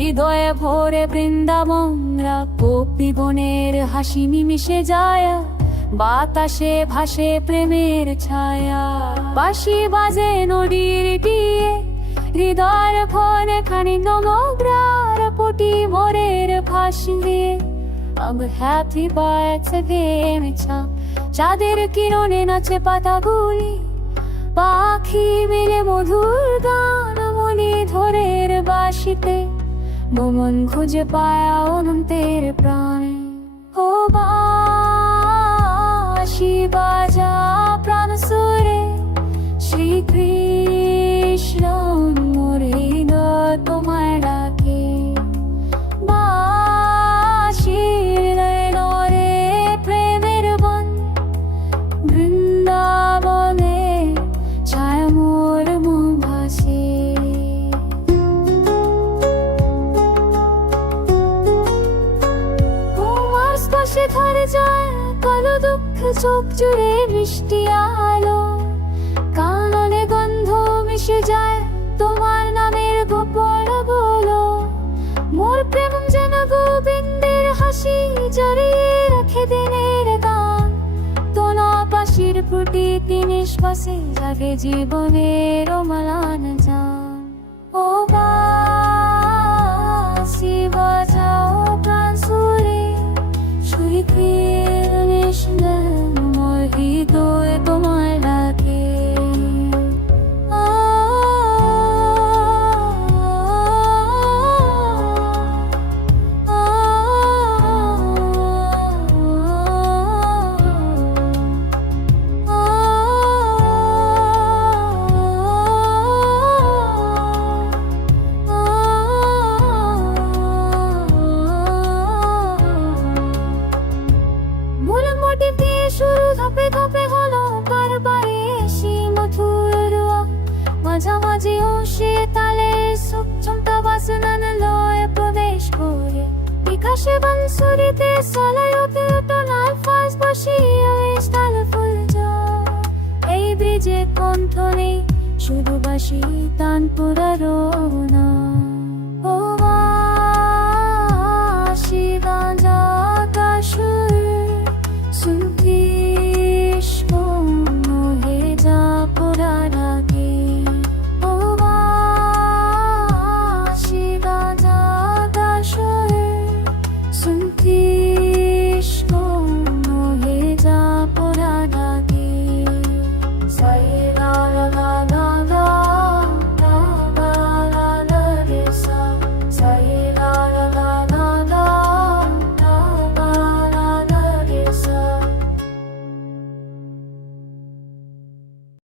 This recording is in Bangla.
হৃদয়ে ভরে বৃন্দাবনরা গোপী বনের হাসি মিশে যায়, বাতাসে ভাসে প্রেমের ছায়া। বাঁশি বাজে নদীর তীরে, হৃদয়ের ফোনে খানি নমগ্রার পটি ভোরের ভাসি দিয়ে। अब happy birthday মিছা চাঁদের কিরণে নাচে পাতাগুলি, পাখি মিলে মধুর গান মনে ধরের বাঁশিতে। মন খুঁজে পায় অনন্তের প্রাণে। ও বাঁশি বাজা প্রাণ সুরে, শ্রীকৃষ্ণ মোর হৃদয় তোমায় ডাকে। বাঁশির নরে প্রেমের বন, বৃন্দাবনে ছায়া মোর মন ভাসে। তোমার স্পর্শে ধরে যায় কালো দুঃখ, চোখ জুড়ে মিষ্টি আলো। কাননে গন্ধ মিশে যায় তোমার নামের গোপন বলো। মোর প্রেম যেন গোবিন্দের হাসি, জড়িয়ে রাখে দিনের গান। তোনা বাঁশির প্রতিটি নিঃশ্বাসে জাগে জীবনের ম্লান জান। ও বাঁশি বাজাও প্রাণ সুরে, শ্রীকৃষ্ণ মোর হৃদয় তোমায় ডাকে। শুরু ধাপে ধাপে হলো বারবারে এসে মধুর, মাঝামাঝি অংশে তালের সুখ চমকা বাসনান লয়ে প্রবেশ করে। বিকাশে বাঁশুরিতে সলয়তে তোলার ফাঁস বসিয়ে স্থাল ফুল জল। এই ব্রিজে কণ্ঠ নেই শুধু বাঁশি তান পুরারো না।